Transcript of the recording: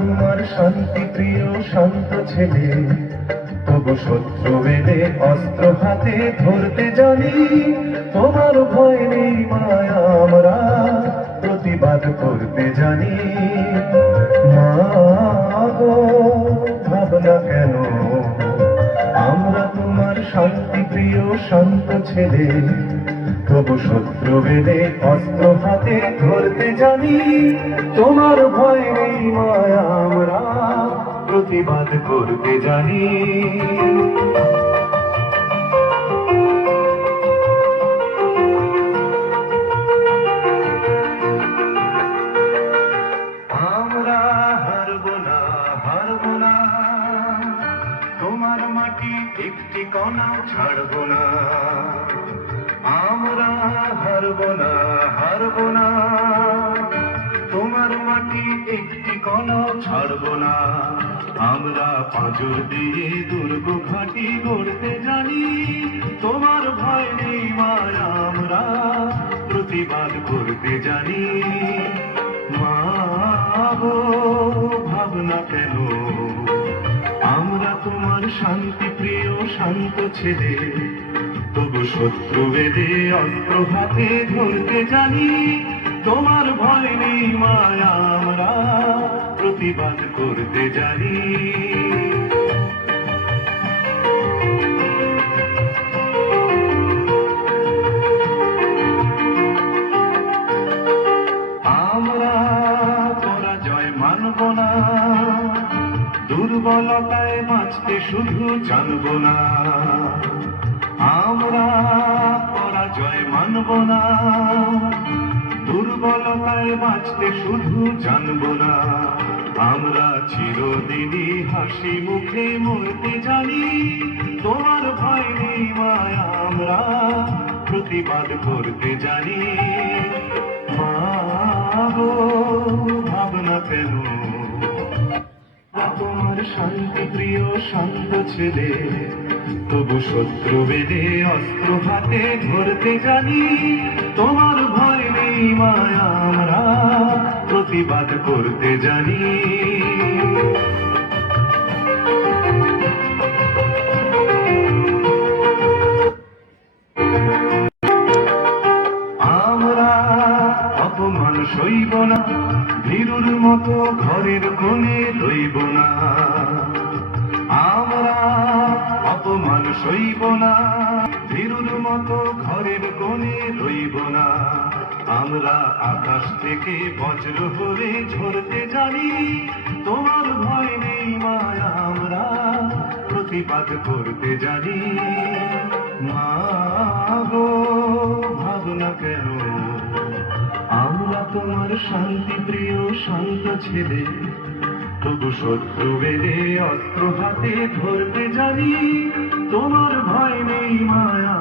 তোমার শান্তি প্রিয় শান্ত ছেলে, তবু শত্রু বেঁধে অস্ত্র হাতে ধরতে জানি। তোমার ভয় নেই মায়া, আমরা প্রতিবাদ করতে জানি। মা গো, ভাবনা কেন, আমরা তোমার শান্তি প্রিয় শান্ত ছেলে, তবু শত্রু বেঁধে অস্ত্র হাতে ধরতে জানি। তোমার ভয় নেই মায়া, আমরা প্রতিবাদ করতে জানি। আমরা হারব না, হারব না, তোমার মাটি একটি কণাও ছাড়ব না। আমরা হারব না, হারব না, তোমার মাটি একটি কণাও ছাড়ব না। আমরা পাঁজর দিয়ে দুর্গ ঘাঁটি গড়তে জানি। তোমার ভয় নেই মায়া, আমরা প্রতিবাদ করতে জানি। মা গো, ভাবনা কেন, আমরা তোমার শান্তি প্রিয় শান্ত ছেলে, তবু শত্রু বেঁধে অস্ত্র হাতে ধরতে জানি। তোমার ভয় নেই মায়া, আমরা প্রতিবাদ করতে জানি। আমরা পরাজয় মানব না, দুর্বলতায় বাঁচতে শুধু জানব না। আমরা পরাজয় মানব না, দুর্বলতায় বাঁচতে শুধু জানব না। আমরা চিরদিনই হাসি মুখে মরতে জানি। তোমার ভয় নেই মায়া, আমরা প্রতিবাদ করতে জানি। মা গো, ভাবনা কেন, তোমার শান্তি প্রিয় শান্ত ছেলে, তবু শত্রু বেঁধে অস্ত্র হাতে ধরতে জানি। তোমার ভয় নেই মায়া, আমরা প্রতিবাদ করতে জানি। আমরা অপমান সইব না, ভীরুর মতো ঘরের কোণে রইব না। আমরা অপমান সইব না, ভীরুর মতো ঘরের কোণে রইব না। আমরা আকাশ থেকে বজ্র হয়ে ঝরতে জানি। তোমার ভয় নেই মায়া, আমরা প্রতিবাদ করতে জানি। মা গো, ভাবনা কেন, আমরা তোমার শান্তি প্রিয় শান্ত ছেলে, তবু শত্রু বেঁধে অস্ত্র হাতে ধরতে জানি। তোমার ভয় নেই মায়া,